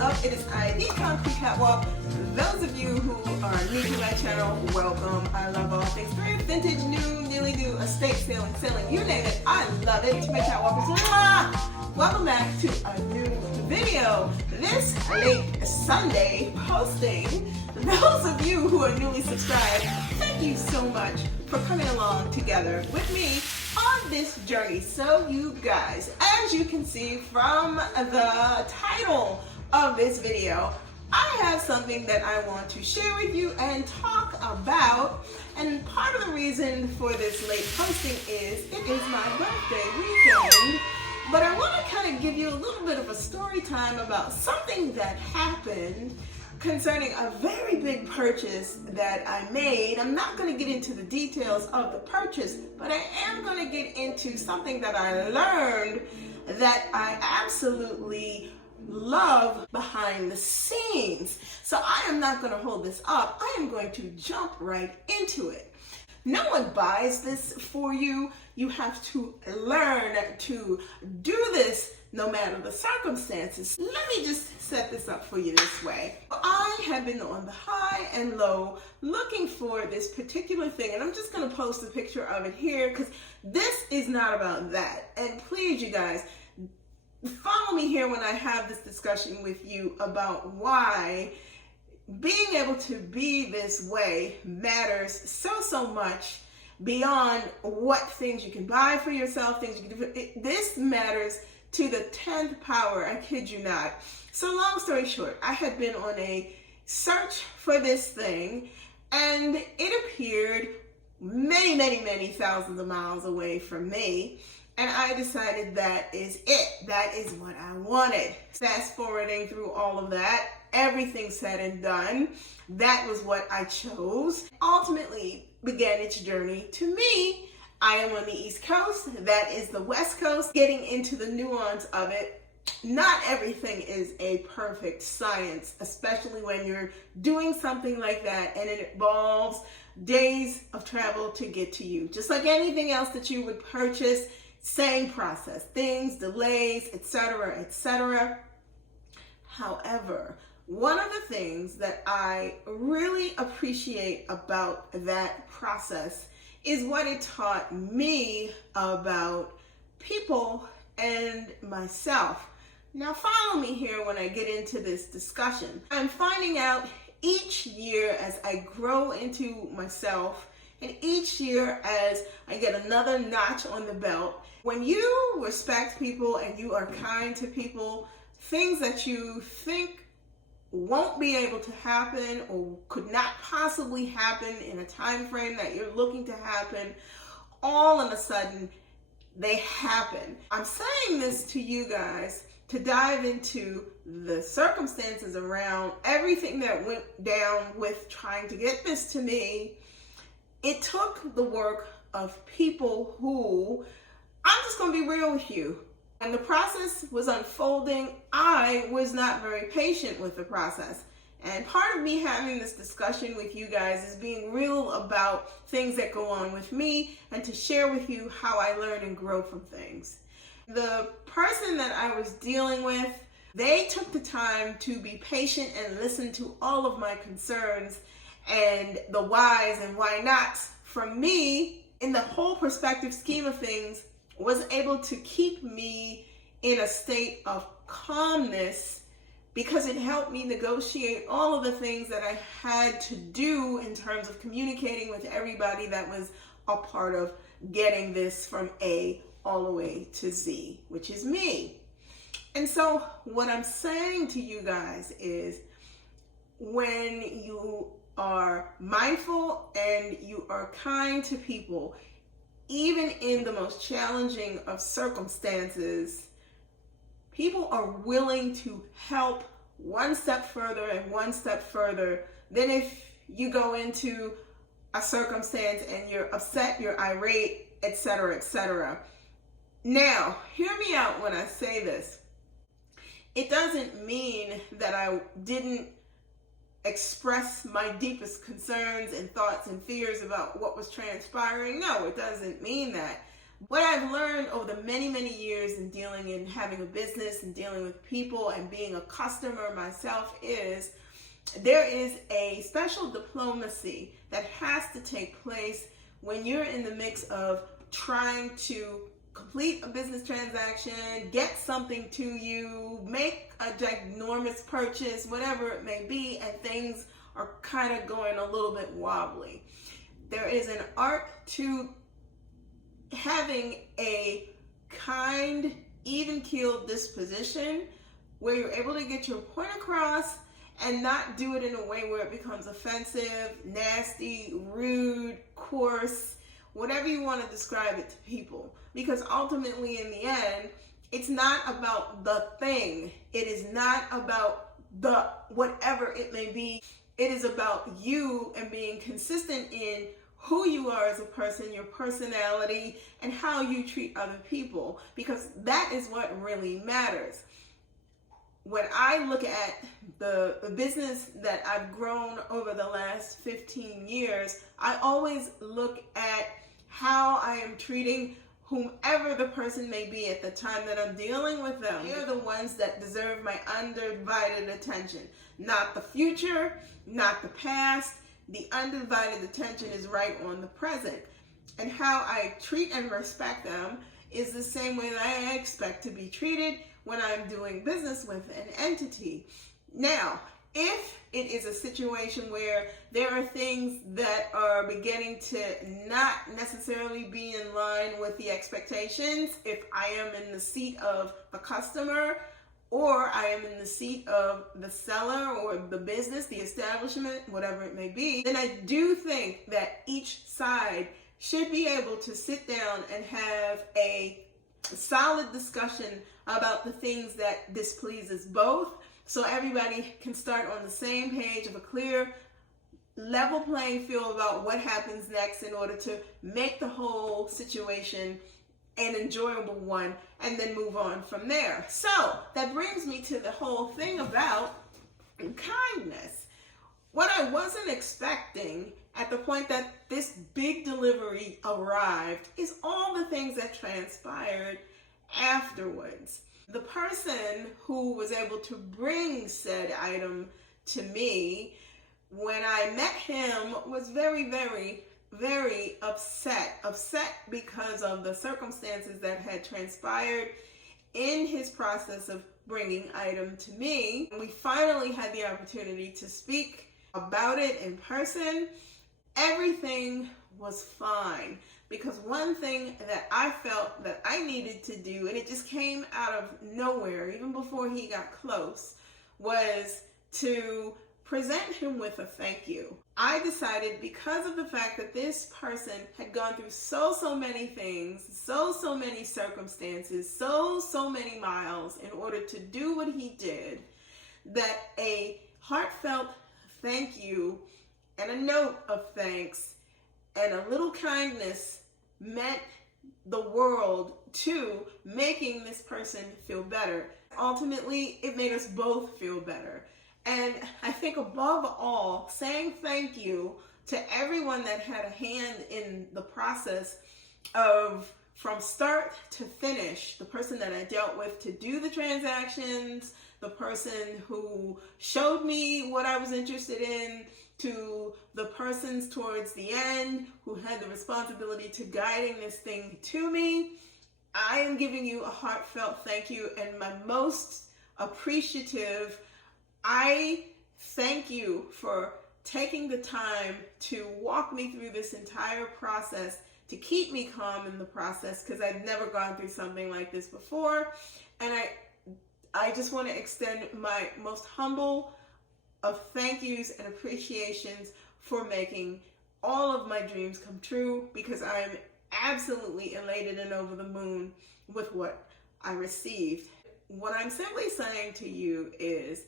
up? It is I, the Concrete Catwalk. Those of you who are new to my channel, welcome. I love all things brand, vintage, new, nearly new, estate selling, you name it. I love it. To my Catwalkers, welcome back to a new video. This late Sunday posting. Those of you who are newly subscribed, thank you so much for coming along together with me on this journey. So you guys, as you can see from the title of this video, I have something that I want to share with you and talk about. And part of the reason for this late posting is it is my birthday weekend. But I want to kind of give you a little bit of a story time about something that happened concerning a very big purchase that I made. I'm not going to get into the details of the purchase, but I am going to get into something that I learned that I absolutely love behind the scenes. So I am not going to hold this up. I am going to jump right into it. No one buys this for you. You have to learn to do this no matter the circumstances. Let me just set this up for you this way. I have been on the high and low looking for this particular thing, and I'm just going to post a picture of it here because this is not about that. And please, you guys, follow me here when I have this discussion with you about why being able to be this way matters so much beyond what things you can buy for yourself, things you can do. This matters to the 10th power, I kid you not. So long story short, I had been on a search for this thing, and it appeared many thousands of miles away from me, and I decided that is it. That is what I wanted. Fast forwarding through all of that, everything said and done, that was what I chose. Ultimately began its journey to me. I am on the East Coast, that is the West Coast. Getting into the nuance of it, not everything is a perfect science, especially when you're doing something like that and it involves days of travel to get to you. Just like anything else that you would purchase, same process, things, delays, etc., etc. However, one of the things that I really appreciate about that process is what it taught me about people and myself. Now follow me here when I get into this discussion. I'm finding out each year as I grow into myself, and each year as I get another notch on the belt, when you respect people and you are kind to people, things that you think won't be able to happen or could not possibly happen in a time frame that you're looking to happen, all of a sudden they happen. I'm saying this to you guys to dive into the circumstances around everything that went down with trying to get this to me. It took the work of people who, I'm just going to be real with you, when the process was unfolding, I was not very patient with the process. And part of me having this discussion with you guys is being real about things that go on with me and to share with you how I learn and grow from things. The person that I was dealing with, they took the time to be patient and listen to all of my concerns and the whys and why nots from me. In the whole perspective scheme of things, was able to keep me in a state of calmness because it helped me negotiate all of the things that I had to do in terms of communicating with everybody that was a part of getting this from A all the way to Z, which is me. And so what I'm saying to you guys is, when you are mindful and you are kind to people, even in the most challenging of circumstances, people are willing to help one step further and one step further than if you go into a circumstance and you're upset, you're irate, etc., etc. Now, hear me out when I say this. It doesn't mean that I didn't express my deepest concerns and thoughts and fears about what was transpiring. No, it doesn't mean that. What I've learned over the many, many years in dealing and having a business and dealing with people and being a customer myself is there is a special diplomacy that has to take place when you're in the mix of trying to complete a business transaction, get something to you, make a ginormous purchase, whatever it may be, and things are kind of going a little bit wobbly. There is an art to having a kind, even-keeled disposition where you're able to get your point across and not do it in a way where it becomes offensive, nasty, rude, coarse, whatever you want to describe it to people. Because ultimately, in the end, it's not about the thing. It is not about the whatever it may be. It is about you and being consistent in who you are as a person, your personality, and how you treat other people. Because that is what really matters. When I look at the business that I've grown over the last 15 years, I always look at how I am treating whomever the person may be at the time that I'm dealing with them. They are the ones that deserve my undivided attention. Not the future, not the past. The undivided attention is right on the present. And how I treat and respect them is the same way that I expect to be treated when I'm doing business with an entity. Now, if it is a situation where there are things that are beginning to not necessarily be in line with the expectations, if I am in the seat of the customer or I am in the seat of the seller or the business, the establishment, whatever it may be, then I do think that each side should be able to sit down and have a solid discussion about the things that displeases both, so everybody can start on the same page of a clear, level playing field about what happens next in order to make the whole situation an enjoyable one and then move on from there. So that brings me to the whole thing about kindness. What I wasn't expecting at the point that this big delivery arrived is all the things that transpired afterwards. The person who was able to bring said item to me, when I met him, was very, very, very upset. Upset because of the circumstances that had transpired in his process of bringing item to me. We finally had the opportunity to speak about it in person. Everything was fine. Because one thing that I felt that I needed to do, and it just came out of nowhere, even before he got close, was to present him with a thank you. I decided, because of the fact that this person had gone through so many things, so many circumstances, so many miles in order to do what he did, that a heartfelt thank you and a note of thanks and a little kindness meant the world to making this person feel better. Ultimately, it made us both feel better. And I think above all, saying thank you to everyone that had a hand in the process of, from start to finish, the person that I dealt with to do the transactions, the person who showed me what I was interested in, to the persons towards the end who had the responsibility to guiding this thing to me. I am giving you a heartfelt thank you, and my most appreciative, I thank you for taking the time to walk me through this entire process, to keep me calm in the process, because I'd never gone through something like this before. And I just want to extend my most humble of thank yous and appreciations for making all of my dreams come true, because I am absolutely elated and over the moon with what I received. What I'm simply saying to you is,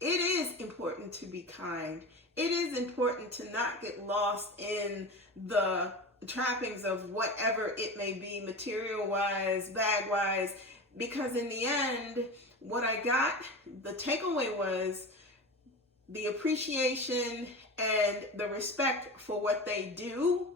it is important to be kind. It is important to not get lost in the trappings of whatever it may be, material-wise, bag-wise, because in the end, what I got, the takeaway was the appreciation and the respect for what they do,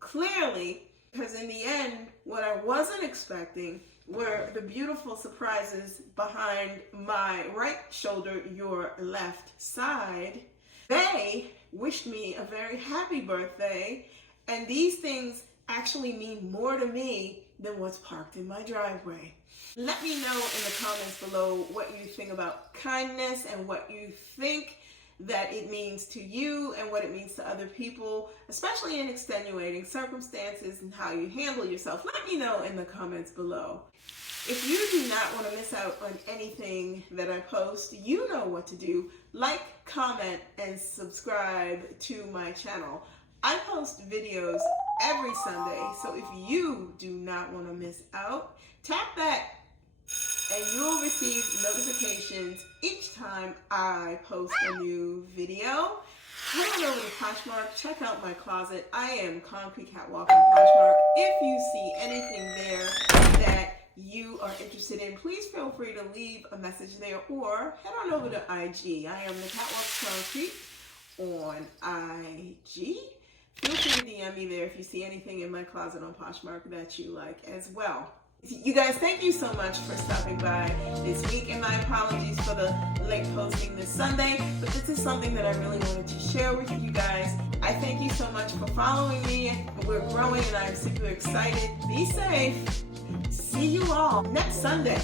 clearly, Because in the end, what I wasn't expecting were the beautiful surprises behind my right shoulder, your left side. They wished me a very happy birthday, and these things actually mean more to me than what's parked in my driveway. Let me know in the comments below what you think about kindness and what you think that it means to you and what it means to other people, especially in extenuating circumstances and how you handle yourself. Let me know in the comments below. If you do not want to miss out on anything that I post, you know what to do. Like, comment, and subscribe to my channel. I post videos every Sunday, so if you do not want to miss out, tap that and you'll receive notifications each time I post a new video. Head on over to Poshmark, check out my closet. I am Concrete Catwalk on Poshmark. If you see anything there that you are interested in, please feel free to leave a message there or head on over to IG. I am the Catwalk Concrete on IG. Feel free to DM me there if you see anything in my closet on Poshmark that you like as well. You guys, thank you so much for stopping by this week, and my apologies for the late posting this Sunday, but this is something that I really wanted to share with you guys. I thank you so much for following me. We're growing and I'm super excited. Be safe. See you all next Sunday.